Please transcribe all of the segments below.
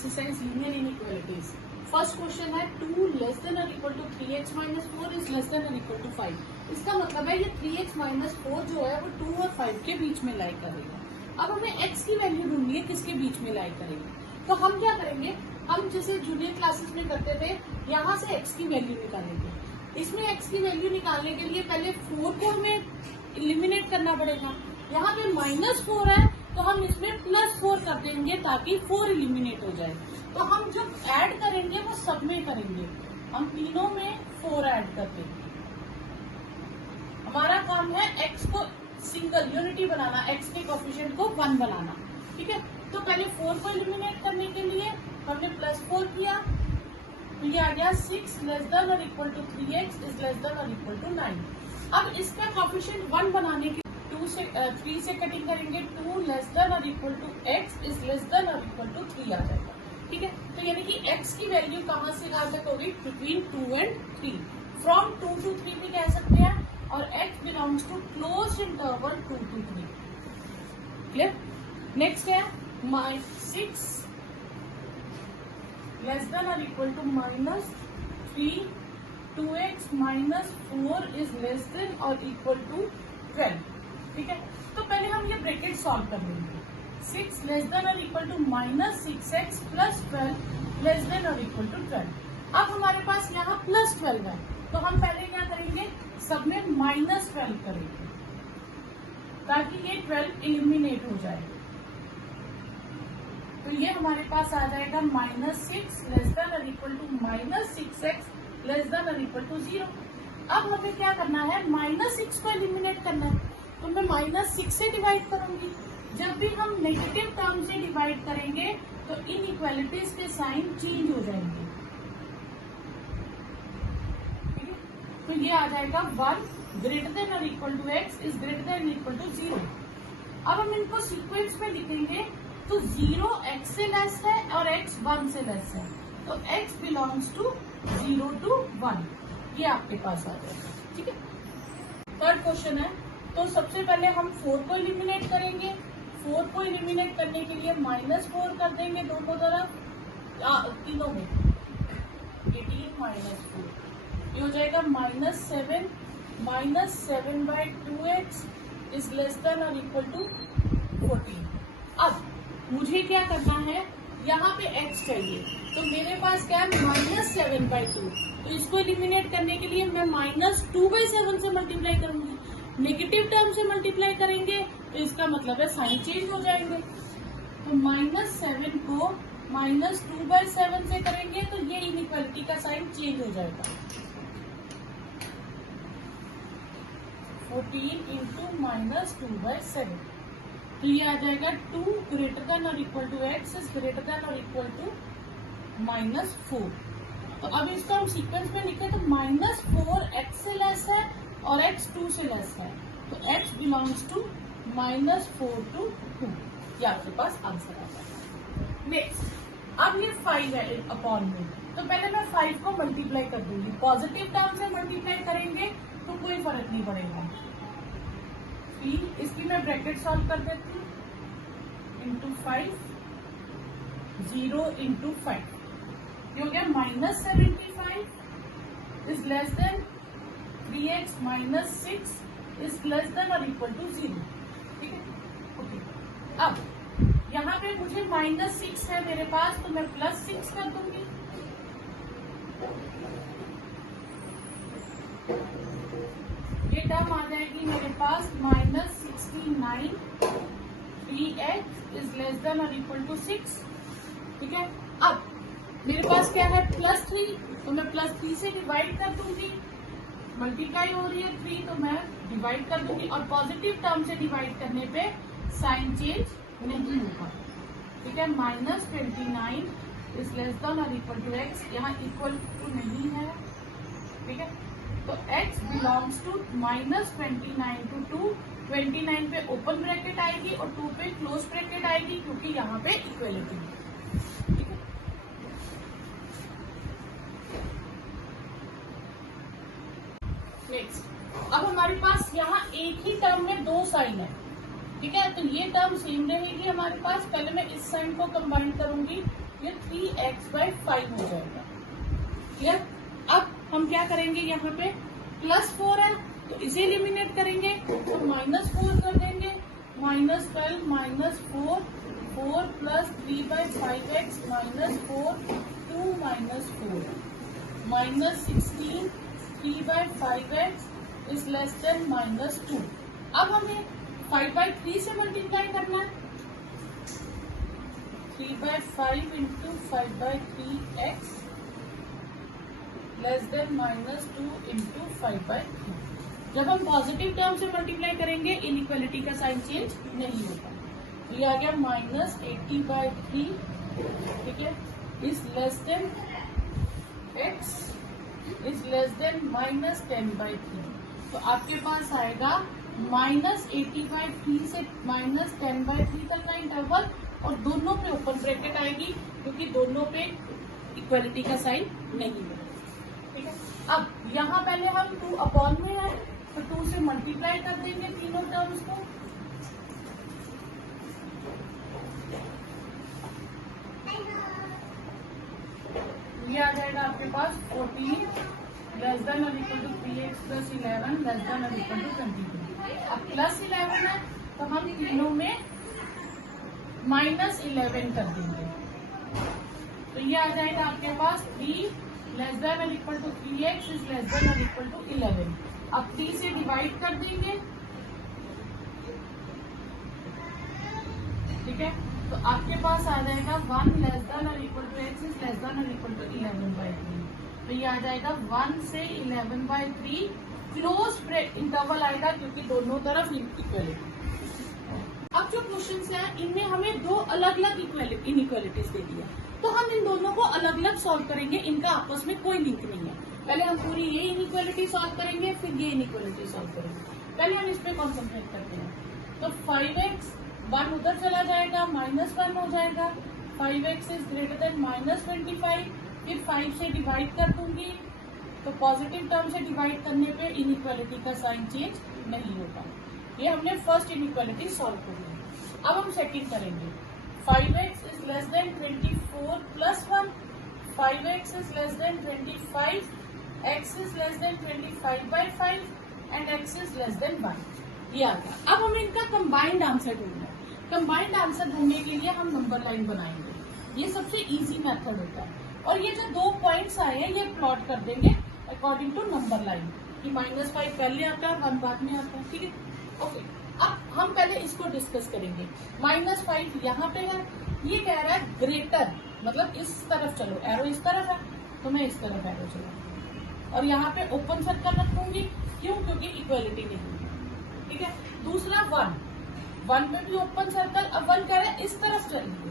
Exercise linear inequalities. First question है 2 less than और equal to 3x minus 4 is less than और equal to 5। इसका मतलब है ये 3x माइनस 4 जो है वो 2 और 5 के बीच में लाई करेगा। अब हमें x की वैल्यू ढूंढनी है किसके बीच में लाई करेंगे। तो हम क्या करेंगे, हम जैसे जूनियर क्लासेस में करते थे, यहाँ से x की वैल्यू निकालेंगे। इसमें x की वैल्यू निकालने के लिए पहले 4 को हमें इलिमिनेट करना पड़ेगा। यहाँ पे -4 है तो हम इसमें +4 कर देंगे ताकि 4 इलिमिनेट हो जाए। तो हम जब ऐड करेंगे वो सब में करेंगे, हम तीनों में 4 ऐड कर देंगे। हमारा काम है x को सिंगल यूनिटी बनाना, x के कोएफिशिएंट को 1 बनाना। ठीक है, तो पहले 4 को इलिमिनेट करने के लिए हमने +4 किया, तो ये आ गया 6 लेस देन और equal to 3x is less than और इक्वल टू 9। अब इसका कोएफिशिएंट 1 बनाने के 3 से कटिंग करेंगे, 2 लेस देन और equal to x is less than और इक्वल टू 3 आ जाएगा। ठीक है, तो यानी कि x की वैल्यू कहाँ से कहाँ तक होगी, बिटवीन 2 एंड 3, फ्रॉम 2 to 3 भी कह सकते हैं, और x belongs to close interval 2 to 3। Clear. Next है 6 लेस देन और equal to -3, 2x minus 4 is less than और इक्वल टू 12। ठीक है, तो पहले हम ये ब्रैकेट सॉल्व कर लेंगे। 6 लेस देन और equal to -6x plus 12 less than और इक्वल टू 12। अब हमारे पास यहाँ +12 है, तो हम पहले क्या करेंगे, सब में -12 करेंगे ताकि ये 12 इलिमिनेट हो जाए। तो ये हमारे पास आ जाएगा -6 लेस देन और equal to -6x less than और इक्वल टू 0। अब हमें क्या करना है, -6 को एलिमिनेट करना है, तो मैं -6 से डिवाइड करूंगी। जब भी हम नेगेटिव टर्म से डिवाइड करेंगे तो इनइक्वालिटीज के साइन चेंज हो जाएंगे। ठीक है, तो ये आ जाएगा 1 ग्रेटर देन और equal to x is greater than equal to 0। अब हम इनको सीक्वेंस में लिखेंगे, तो 0 x से लेस है और x 1 से लेस है, तो x बिलोंग्स टू 0 to 1, ये आपके पास आ जाएगा। ठीक है, थर्ड क्वेश्चन है, तो सबसे पहले हम 4 को इलिमिनेट करेंगे। 4 को इलिमिनेट करने के लिए -4 कर देंगे दोनों तरफ, तीनों में 18 -4, ये हो जाएगा -7/2x इज लेस देन और इक्वल टू 14। अब मुझे क्या करना है, यहाँ पे x चाहिए, तो मेरे पास क्या है -7/2, तो इसको एलिमिनेट करने के लिए मैं -2/7 से मल्टीप्लाई करूंगी। नेगेटिव टर्म से मल्टीप्लाई करेंगे तो इसका मतलब है साइन चेंज हो जाएंगे, तो -7 को -2/7 से करेंगे तो ये इनइक्वालिटी का साइन चेंज हो जाएगा। 14 इंटू -2/7, तो ये आ जाएगा 2 ग्रेटर देन और equal to x is greater than और इक्वल टू -4। तो अब इसको हम सीक्वेंस में लिखे, तो -4 x से लेस है और x 2 से लेस है, तो x बिलोंग्स टू -4 to 2, ये आपके पास आंसर आ जाएगा। नेक्स्ट, अब ये 5 है अपॉन में, तो पहले मैं 5 को मल्टीप्लाई कर दूंगी। पॉजिटिव टर्म से मल्टीप्लाई करेंगे तो कोई फर्क नहीं पड़ेगा। इसकी मैं ब्रैकेट सॉल्व कर देती हूँ, इंटू 5, 0 इंटू 5, ये हो गया -75 is less then 3x minus 6 is less than और इक्वल टू 0। ठीक है, ओके। अब यहाँ पे मुझे -6 है मेरे पास, तो मैं +6 कर दूंगी। ये टर्म आ जाएगी मेरे पास -69 3x इज लेस देन और इक्वल टू 6। ठीक है, अब मेरे पास क्या है +3, तो मैं +3 से डिवाइड कर दूंगी। मल्टीप्लाई हो रही है 3, तो मैं डिवाइड कर दूंगी, और पॉजिटिव टर्म से डिवाइड करने पे साइन चेंज नहीं होगा। ठीक है, -29 इज लेस देन और इक्वल टू x, यहाँ इक्वल टू नहीं है। ठीक है, तो x बिलोंग्स टू -29 to 2, 29 पे ओपन ब्रैकेट आएगी और 2 पे क्लोज ब्रैकेट आएगी, क्योंकि यहाँ पे इक्वलिटी है। ठीक है, नेक्स्ट, अब हमारे पास यहाँ एक ही टर्म में 2 साइन है। ठीक है, तो ये टर्म सेम रहेगी हमारे पास। पहले मैं इस साइन को कंबाइन करूंगी, ये 3x/5 हो जाएगा। क्लियर? अब हम क्या करेंगे, यहाँ पे +4 है तो इसे एलिमिनेट करेंगे तो -4 कर देंगे, -12 -4 4 + 3/5x -4 2 -4 -16 3/5x is less then -2। अब हमें 5/3 से मल्टीप्लाई करना है। 3/5 × 5/3x लेस देन -2 × 5/3। जब हम पॉजिटिव टर्म से मल्टीप्लाई करेंगे इनइक्वालिटी का साइन चेंज नहीं होता। तो ये आ गया -80/3, ठीक है, is less then x is less then -10/3। तो आपके पास आएगा -80/3 से -10/3 तक का इंटरवल, और दोनों पे ओपन ब्रैकेट आएगी क्योंकि दोनों पे इक्वालिटी का साइन नहीं है। ठीक है, अब यहाँ पहले हम 2 में है तो 2 से मल्टीप्लाई कर देंगे तीनों टर्म्स को। ये आ जाएगा आपके पास 14 लेस देन और equal to 3x + 11 less than और इक्वल टू 22। अब +11 है तो हम तीनों में -11 कर देंगे। तो ये आ जाएगा आपके पास 3 लेस देन और equal to 3x is less than और इक्वल टू 11। अब 3 से डिवाइड कर देंगे, ठीक है, तो आपके पास आ जाएगा 1 लेस देन और equal to x is less than और इक्वल टू 11/3। तो ये आ जाएगा 1 से 11/3 क्लोज इंटरवल आएगा क्योंकि दोनों तरफ इक्वलिटी। अब जो क्वेश्चन है इनमें हमें 2 अलग अलग इनइक्वालिटीज दे दिया, तो हम इन दोनों को अलग अलग सॉल्व करेंगे, इनका आपस में कोई लिंक नहीं है। पहले हम पूरी ये इनइक्वालिटी सॉल्व करेंगे, फिर ये इनइक्वालिटी सॉल्व करेंगे। पहले हम इस पे कॉन्सेंट्रेट करते हैं। तो 5x 1 उधर चला जाएगा, -1 हो जाएगा। 5x इज ग्रेटर देन -25, फिर 5 से डिवाइड कर दूंगी तो पॉजिटिव टर्म से डिवाइड करने पे इनइक्वालिटी का साइन चेंज नहीं होता। ये हमने फर्स्ट इनइक्वालिटी सॉल्व कर ली। अब हम सेकंड करेंगे। 5x is less then 24 + 1, 5x is less then 25, x is less then 25/5 and x is less then 1। ये आ गया। अब हमें इनका कंबाइंड आंसर ढूंढना है। कंबाइंड आंसर ढूंढने के लिए हम नंबर लाइन बनाएंगे। ये सबसे इजी मेथड होता है। और ये जो 2 पॉइंट्स आए हैं ये प्लॉट कर देंगे अकॉर्डिंग टू नंबर लाइन, कि -5 पहले आता है, 1 बाद में आता है। ठीक है, ओके। अब हम पहले इसको डिस्कस करेंगे। -5 यहाँ पे है, ये कह रहा है ग्रेटर, मतलब इस तरफ चलो, एरो इस तरफ है तो मैं इस तरफ एरो चला, और यहाँ पे ओपन सर्कल रखूंगी। क्यों? क्योंकि इक्वालिटी नहीं है। ठीक है, दूसरा 1 में भी ओपन सर्कल। अब 1 कह रहा है इस तरफ चलेंगे,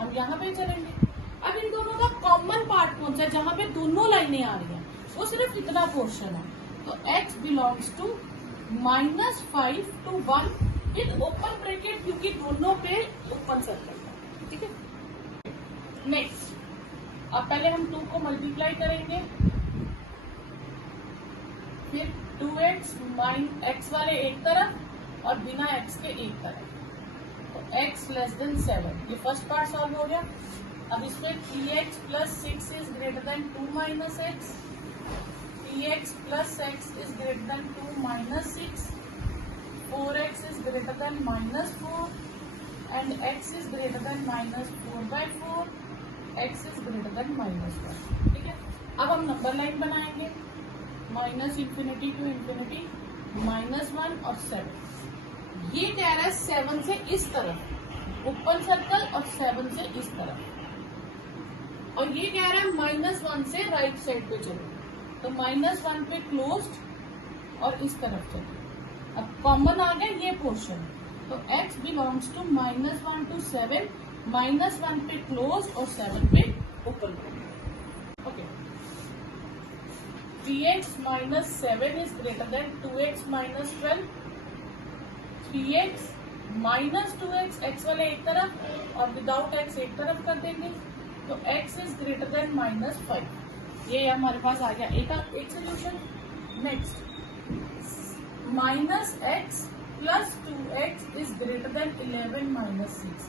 हम यहाँ पे चलेंगे। अब इन दोनों का कॉमन पार्ट कौन सा है, जहां पे दोनों लाइनें आ रही हैं, वो सिर्फ इतना पोर्शन है। तो x belongs to -5 to 1 in open bracket, क्योंकि दोनों पे ओपन सर्कल है। ठीक है, नेक्स्ट, अब पहले हम 2 को मल्टीप्लाई करेंगे, फिर 2x x वाले एक तरफ और बिना x के एक तरफ, तो x लेस देन 7। ये फर्स्ट पार्ट सॉल्व हो गया। अब इसमें 3x + 6 is greater then 2 - x, 3x + x is greater then 2 - 6, 4x is greater then -4 and x is greater then -4/4, x is greater then -1। ठीक है, अब हम नंबर लाइन बनाएंगे। -∞ to ∞, -1 और 7। ये कह रहा है 7 से इस तरफ ओपन सर्कल और 7 से इस तरफ, और ये कह रहा है -1 से राइट साइड पे चलो, तो -1 पे क्लोज्ड और इस तरफ चलो। अब कॉमन आ गया ये पोर्शन, तो x बिलोंग्स टू -1 to 7, -1 पे क्लोज और 7 पे open. Okay, 3x - 7 is greater then 2x - 12, 3x - 2x x वाले एक तरफ और विदाउट x एक तरफ कर देंगे, तो x इज ग्रेटर देन -5। ये हमारे पास आ गया एक solution. Next, -x + 2x is greater then 11 - 6,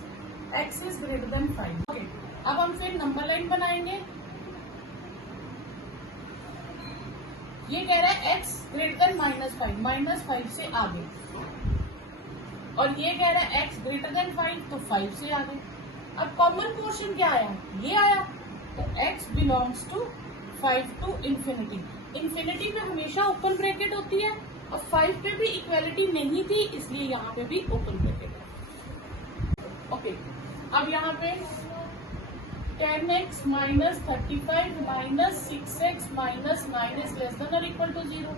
x is greater then 5। Okay, अब हम फिर नंबर लाइन बनाएंगे। ये कह रहा है x ग्रेटर देन -5, -5 से आगे, और ये कह रहा है x ग्रेटर देन 5, तो 5 से आगे। अब कॉमन पोर्शन क्या आया, ये आया, तो x belongs to 5 to infinity. Infinity पे हमेशा ओपन ब्रैकेट होती है, और 5 पे भी इक्वालिटी नहीं थी, इसलिए यहाँ पे भी ओपन ब्रैकेट है। ओके, अब यहाँ पे 10x minus 35 minus 6x minus 9 is less than or equal to 0.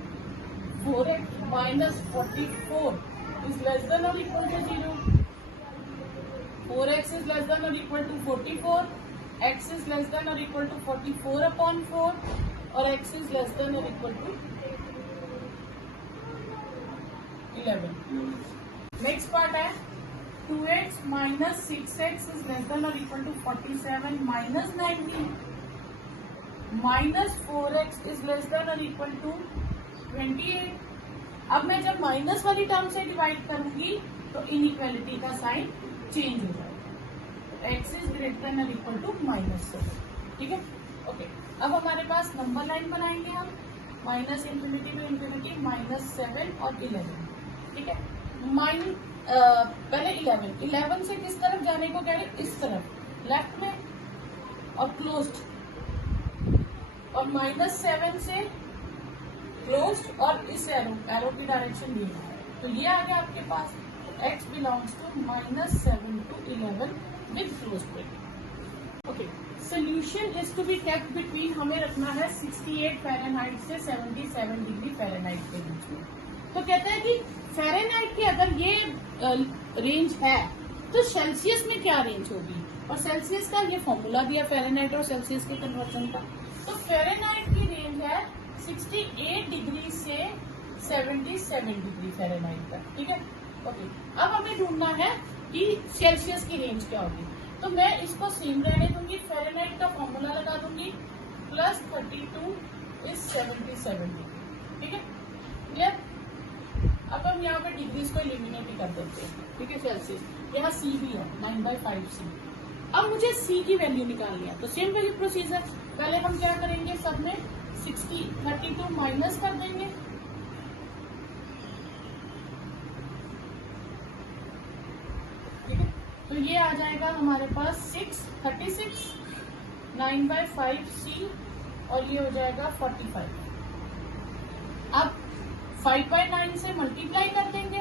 4x minus 44 is less than or equal to 0. 4x is less than or equal to 44. X is less than or equal to 44 upon 4, और x is less than or equal to 11. Next part है 2x minus 6x is less than or equal to 47 minus 19 minus 4x is less than or equal to 28. अब मैं जब minus वाली term से divide करूंगी तो inequality का sign change हो जाएगा, x is greater than or equal to -7. ठीक है, ओके। अब हमारे पास नंबर लाइन बनाएंगे हम, माइनस इंफिनिटी टू इंफिनिटी, -7 और 11। ठीक है, पहले 11 से किस तरफ जाने को कह रहे, इस तरफ लेफ्ट में और क्लोज्ड, और -7 से क्लोज्ड और इस एरो की डायरेक्शन ये है, तो ये आ गया आपके पास। x belongs to -7 to 11 with closed bracket. Okay, solution is to be kept between, हमें रखना है 68 फ़ारेनहाइट से 77 डिग्री फ़ारेनहाइट के बीच में। तो कहते हैं कि फ़ारेनहाइट की अगर ये रेंज है तो सेल्सियस में क्या रेंज होगी, और सेल्सियस का ये फॉर्मूला दिया फ़ारेनहाइट और सेल्सियस के कन्वर्जन का। तो फ़ारेनहाइट की रेंज है 68 डिग्री से 77 डिग्री फ़ारेनहाइट तक। ठीक है, ओके। अब हमें ढूंढना है कि सेल्सियस की रेंज क्या होगी, तो मैं इसको सेम रहने दूंगी, फ़ारेनहाइट का फॉर्मूला लगा दूंगी, +32 इज 77 डिग्री। ठीक है, क्लियर। अब हम यहाँ पे डिग्रीज को एलिमिनेट ही कर देते हैं। ठीक है, सेल्सियस, यहाँ सी भी है 9/5c। अब मुझे सी की वैल्यू निकालनी है, तो सेम वैल्यू प्रोसीजर, पहले हम क्या करेंगे, सब में 32 माइनस कर देंगे, ठीक है, तो ये आ जाएगा हमारे पास 36 9/5c, और ये हो जाएगा 45। अब 5/9 से मल्टीप्लाई कर देंगे,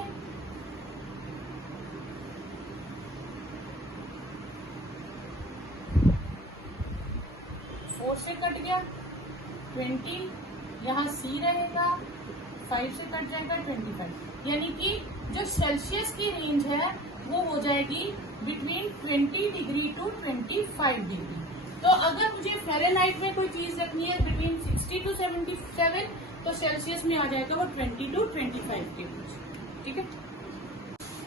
फोर से कट गया 20, यहाँ सी रहेगा, 5 से कट जाएगा 25, यानी कि जो सेल्सियस की रेंज है वो हो जाएगी बिटवीन 20 डिग्री टू 25 डिग्री। तो अगर मुझे फ़ारेनहाइट में कोई चीज रखनी है बिटवीन 60 टू 77, तो सेल्सियस में आ जाएगा वो 20 टू 25 के बीच। ठीक है,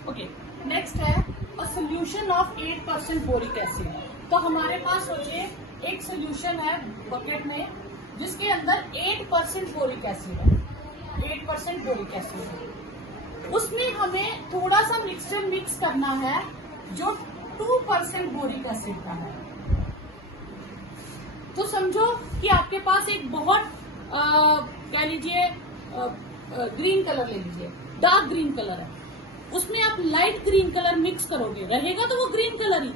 ओके। नेक्स्ट है a solution of 8% boric acid. तो हमारे पास सोचिए एक सोल्यूशन है बकेट में जिसके अंदर 8% बोरिक एसिड है, 8% बोरिक एसिड है, उसमें हमें थोड़ा सा मिक्सचर मिक्स करना है जो 2% बोरिक एसिड का है। तो समझो कि आपके पास एक बहुत कह लीजिए ग्रीन कलर ले लीजिए, डार्क ग्रीन कलर है, उसमें आप लाइट ग्रीन कलर मिक्स करोगे, रहेगा तो वो ग्रीन कलर ही,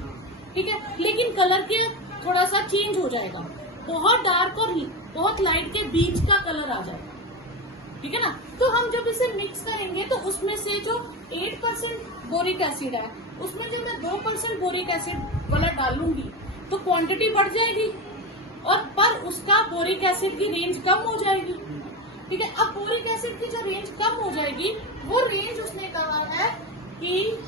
ठीक है, लेकिन कलर के थोड़ा सा चेंज हो जाएगा, बहुत डार्क और बहुत लाइट के बीच का कलर आ जाएगा, ठीक है ना। तो हम जब इसे मिक्स करेंगे तो उसमें से जो 8% बोरिक एसिड है उसमें जो मैं 2% बोरिक एसिड वाला डालूंगी तो क्वांटिटी बढ़ जाएगी, और पर उसका बोरिक एसिड की रेंज कम हो जाएगी, ठीक है। अब बोरिक एसिड की जो रेंज कम हो जाएगी वो रेंज उसने कहा है कि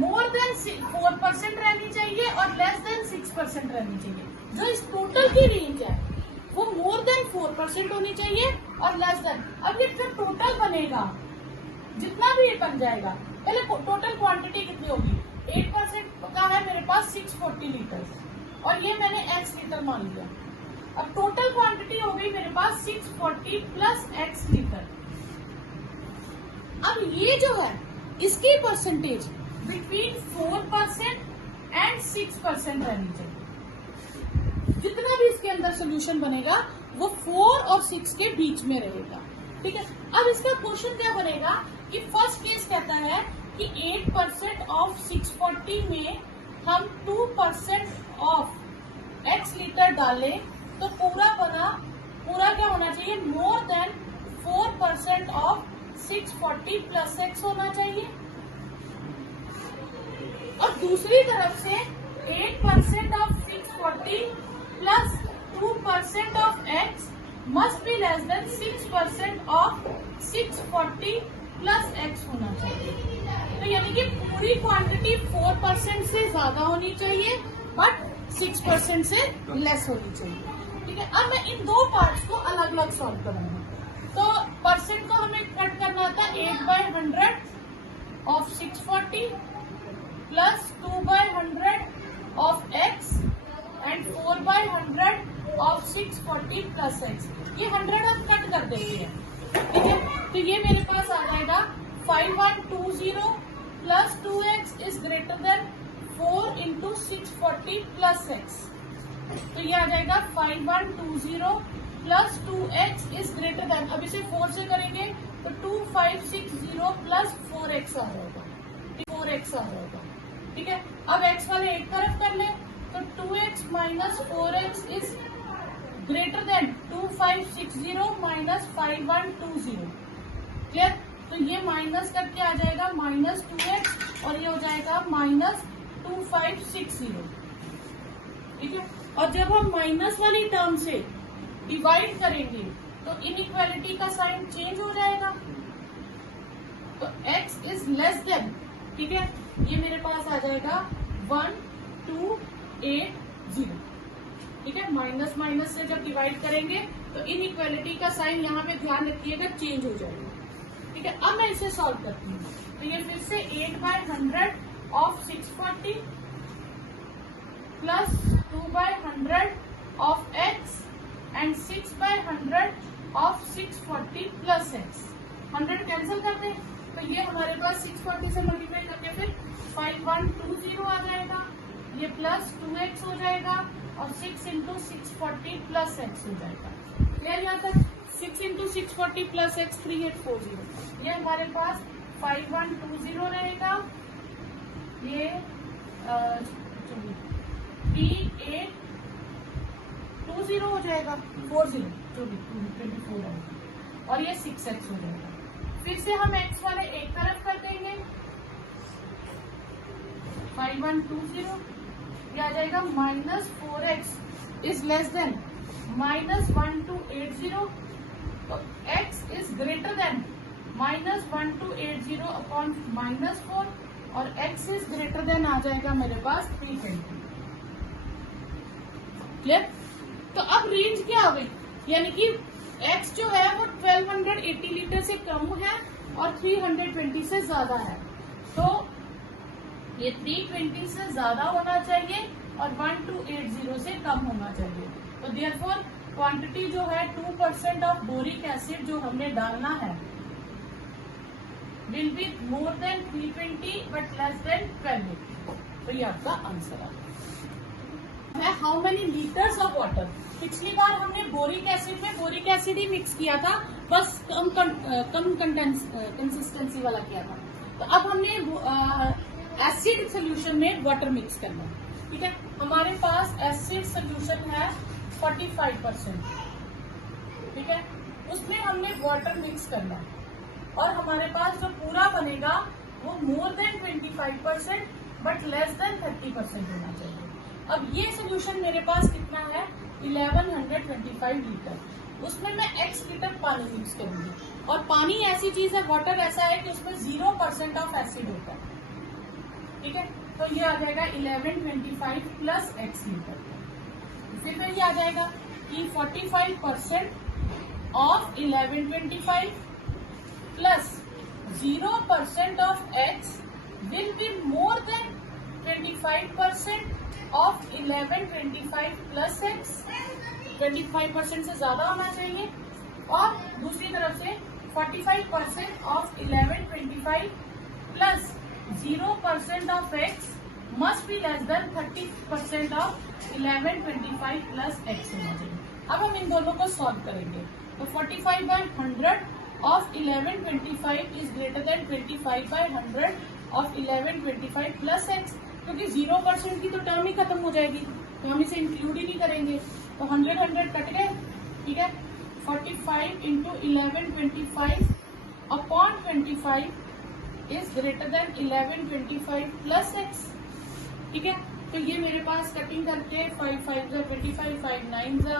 मोर देन 4% रहनी चाहिए और लेस देन 6% रहनी चाहिए। जो इस टोटल की रेंज है वो मोर देन 4% होनी चाहिए और लेस देन, अब ये जो टोटल बनेगा जितना भी ये बन जाएगा, पहले टोटल क्वांटिटी कितनी होगी, 8% का है मेरे पास 640 लीटर, और ये मैंने x लीटर मान लिया। अब टोटल क्वांटिटी हो गई मेरे पास 640 प्लस x लीटर। अब ये जो है इसकी परसेंटेज बिटवीन 4% एंड 6% रहनी चाहिए। जितना भी इसके अंदर सोल्यूशन बनेगा वो 4 और 6 के बीच में रहेगा। ठीक है, अब इसका क्वेश्चन क्या बनेगा कि फर्स्ट केस कहता है कि 8% ऑफ 640 में हम 2% ऑफ x लीटर डालें तो पूरा क्या होना चाहिए, more than 4% of 640 plus x होना चाहिए। और दूसरी तरफ से 8% of 640 plus 2% of x must be less than 6% of 640 plus x होना चाहिए। तो यानी कि पूरी क्वांटिटी 4% से ज्यादा होनी चाहिए बट 6% से लेस होनी चाहिए। ठीक है, अब मैं इन दो पार्ट्स को अलग अलग सॉल्व करूंगा। तो परसेंट को हमें कट करना था 8/100 of 640 plus 2/100 of x and 4/100 of 640 plus x। ये 100 अब कट कर देंगे। ठीक है, तो ये मेरे पास आ जाएगा 5120 plus 2x is greater then 4 into 640 plus x। तो ये आ जाएगा 5120 plus 2x is greater then, अब इसे 4 से करेंगे तो 2560 प्लस 4x आ जाएगा, 4x आ जाएगा। ठीक है, अब x वाले एक तरफ कर ले तो 2x minus 4x is greater then 2560 minus 5120। Clear, तो ये माइनस करके आ जाएगा माइनस 2x और ये हो जाएगा माइनस 2560। ठीक है, और जब हम माइनस वाली टर्म से डिवाइड करेंगे तो इनइक्वालिटी का साइन चेंज हो जाएगा। तो x इज लेस देन, ठीक है, ये मेरे पास आ जाएगा 1280। ठीक है, माइनस माइनस से जब डिवाइड करेंगे तो इनइक्वालिटी का साइन यहाँ पे ध्यान रखिएगा चेंज हो जाएगा। ठीक है, अब मैं इसे सॉल्व करती हूँ। तो ये फिर से 8/100 of 640 plus 2/100 of x and 6/100 of 640 plus x। 100 cancel कर दें तो ये हमारे पास 640 से मल्टीप्लाई करके फिर 5120 आ जाएगा, ये प्लस 2x हो जाएगा और 6 इंटू 640 प्लस x हो जाएगा। क्लियर यहाँ तक? 6 इंटू 640 प्लस x 3840। ये हमारे पास 5120 रहेगा, ये 3820 हो जाएगा, 40 24 आएगा और ये 6x हो जाएगा। फिर से हम x वाले एक तरफ कर देंगे 5120, ये आ जाएगा minus 4x is less then minus 1280। तो x is greater then minus 1280 upon minus 4 और x इज ग्रेटर देन आ जाएगा मेरे पास 320। क्लियर? तो अब रेंज क्या हो गई, यानी कि x जो है वो 1280 लीटर से कम है और 320 से ज्यादा है। तो ये 320 से ज्यादा होना चाहिए और 1280 से कम होना चाहिए। तो देयरफॉर क्वांटिटी जो है 2% ऑफ बोरिक एसिड जो हमने डालना है will be more than 320 but less than 1280। तो ये आपका आंसर है। How many litres of water? पिछली बार हमने बोरिक एसिड में बोरिक एसिड ही मिक्स किया था, बस कम कंसिस्टेंसी वाला किया था। तो अब हमने एसिड सोल्यूशन में वाटर मिक्स करना है। ठीक है, हमारे पास एसिड सोल्यूशन है 45%। ठीक है, उसमें हमने वाटर मिक्स करना है और हमारे पास जो पूरा बनेगा वो more than 25% but less than 30% होना चाहिए। अब ये सोल्यूशन मेरे पास कितना है 1125 लीटर, उसमें मैं x लीटर पानी मिक्स करूंगी और पानी ऐसी चीज है, वाटर ऐसा है कि उसमें 0% ऑफ एसिड होता है। ठीक है, तो ये आ जाएगा 1125 प्लस x लीटर। फिर ये आ जाएगा कि 45% of 1125 plus 0% of x will be more than 25% of 1125 plus x। 25% से ज्यादा होना चाहिए और दूसरी तरफ से 45% of 1125 plus 0% of x must be less than 30% of 1125 plus x होना चाहिए। अब हम इन दोनों को सॉल्व करेंगे। तो 45/100 of 1125 is greater then 25/100 of 1125 plus x, क्योंकि 0% की तो टर्म ही खत्म हो जाएगी, तो हम इसे इंक्लूड ही नहीं करेंगे। तो 100 कट गए, ठीक है। 45 into 1125 upon 25 is greater then 1125 plus x, ठीक है। तो ये मेरे पास कटिंग करके 5 5 जा 25, 5 9 जा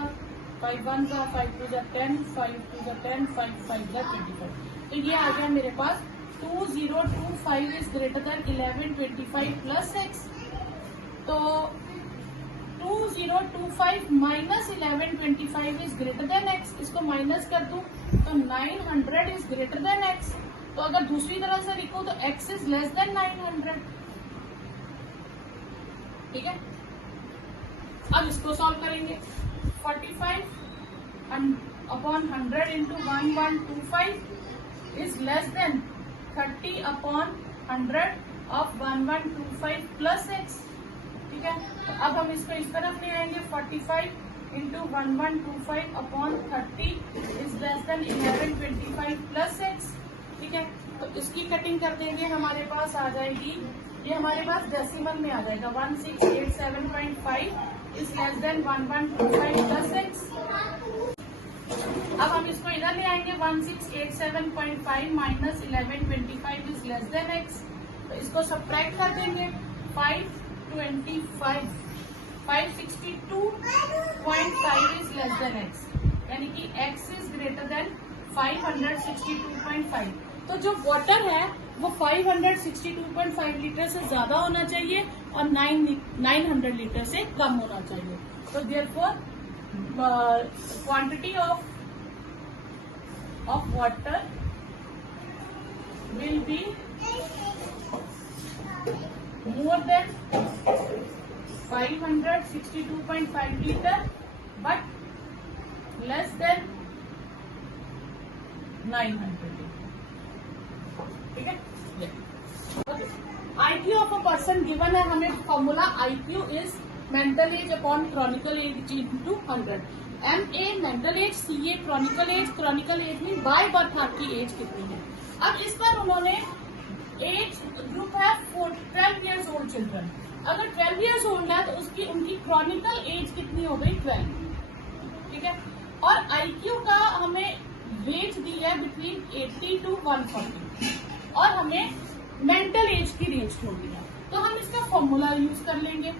5 1 जा 5 2 जा 10, 5 2 जा 10, 5 5 जा 25। तो ये आ गया मेरे पास 2025 is greater then 1125 plus x. तो 2025 minus 1125 is greater then x, इसको माइनस कर दूं तो 900 इज ग्रेटर देन एक्स। तो अगर दूसरी तरह से लिखूं तो एक्स इज लेस देन 900, ठीक है। अब इसको सॉल्व करेंगे। 45 upon 100 into 1125 is less then 30 upon 100 of 1125 plus x, ठीक है। तो अब हम इसको इस तरफ ले आएंगे। 45 into 1125 upon 30 is less then 1125 plus x, ठीक है। तो इसकी कटिंग कर देंगे, हमारे पास आ जाएगी, ये हमारे पास डेसिमल में आ जाएगा 1687.5 is less then 1125 plus x. अब हम इसको इधर ले आएंगे। 1687.5 minus 1125 is less then x, तो इसको सब्ट्रैक्ट कर देंगे। 525 562.5 इज लेस देन एक्स, यानी कि एक्स इज ग्रेटर देन 562.5। तो जो वाटर है वो 562.5 लीटर से ज्यादा होना चाहिए और 900 लीटर से कम होना चाहिए। तो therefore quantity of water will be more than 562.5 liter but less than 900 liter, ठीक है। IQ of a person given है हमें formula. IQ is mental age upon chronicle age into 100। MA mental age, CA chronicle age में by birth आपकी age कितनी है। अब इस पर उन्होंने एज ग्रुप है 12 ईयर्स ओल्ड चिल्ड्रन। अगर 12 ईयर्स ओल्ड है तो उनकी क्रॉनिकल एज कितनी हो गई 12, ठीक है। और आईक्यू का हमें रेंज दी है बिटवीन 80 टू 140 और हमें मेंटल एज की रेंज छोड़ी है, तो हम इसका फॉर्मूला यूज कर लेंगे।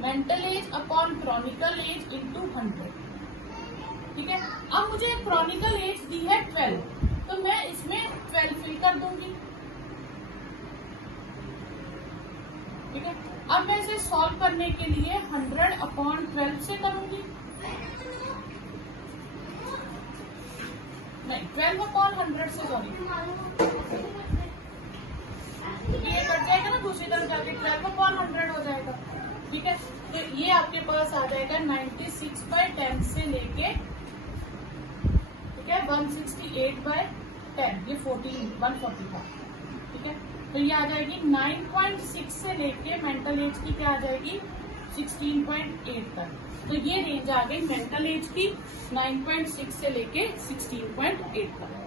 Mental age upon chronicle age into 100, ठीक है। अब मुझे क्रॉनिकल एज दी है 12, तो मैं इसमें 12 फिल कर दूंगी, ठीक है। अब मैं इसे सॉल्व करने के लिए 100 अपॉन 12 से करूंगी, नहीं 12 अपॉन 100 से, सॉरी ये कट जाएगा ना दूसरी तरफ जाके, 12 अपॉन 100 हो जाएगा, ठीक है। तो ये आपके पास आ जाएगा 96/10 से लेके, ठीक है, 168/10, ये 140 था, ठीक है। तो ये आ जाएगी 9.6 से लेके मेंटल एज की क्या आ जाएगी 16.8 तक। तो ये रेंज आ गई मेंटल एज की 9.6 से लेके 16.8 तक।